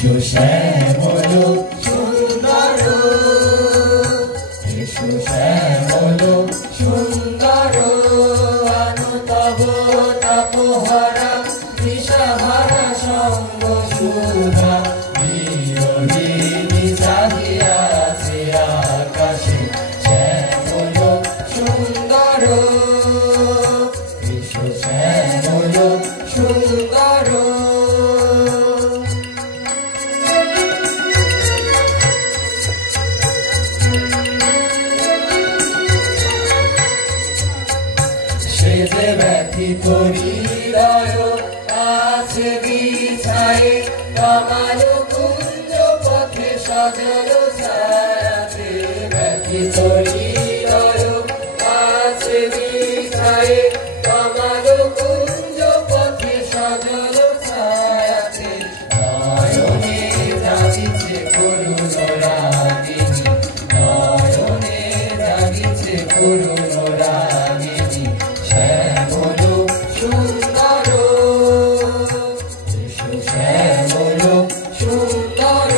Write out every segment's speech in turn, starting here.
এসো শ্যামল সুন্দর, এসো শ্যামল সুন্দর, তব তাপহারা দিশাহারা সঙ্গ সুধা বিরোহিণী চাহিয়াছে আকাশে শ্যামল সুন্দর, এসো শ্যামল সুন্দর। সে যে ব্যথিত হৃদয় আছে বিছায়ে কামাল কুঞ্জ পথে সজল ছায়াতে, ব্যথিত হৃদয় আছে বিছায়ে কামাল কুঞ্জ পথে সজল ছায়াতে, নয়নে জাগিছে করুণ রাগিনী, নয়নে জাগিছে করুণ রাগিনী শ্যামল সুন্দর, এসো শ্যামল সুন্দর।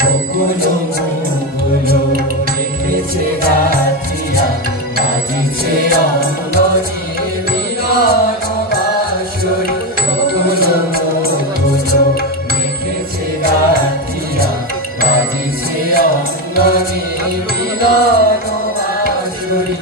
বকুল মুকুল রেখেছে গাথিয়া, বাজিছে অঙ্গনে মিলন বাঁশরি, বকুল মুকুল রেখেছে গাথিয়া, বাজিছে অঙ্গনে মিলন বাঁশরি,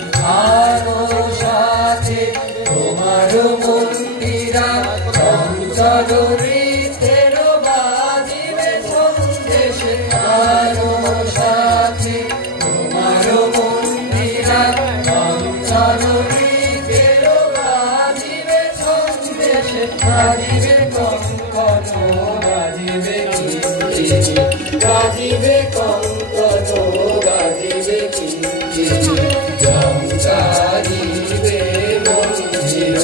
আলো সাথে তোমার মন্দিরা চঞ্চল রীতের বাজিবে সন্দেশে, আলো সাথে তোমার মন্দিরা চঞ্চল রীতের বাজিবে সন্দেশে, বাজিবে কঙ্কণ বাজিবে কিঞ্চিনি, বাজিবে কঙ্কণ বাজিবে কিঞ্চিনি, ঝংকারিবে মন্দির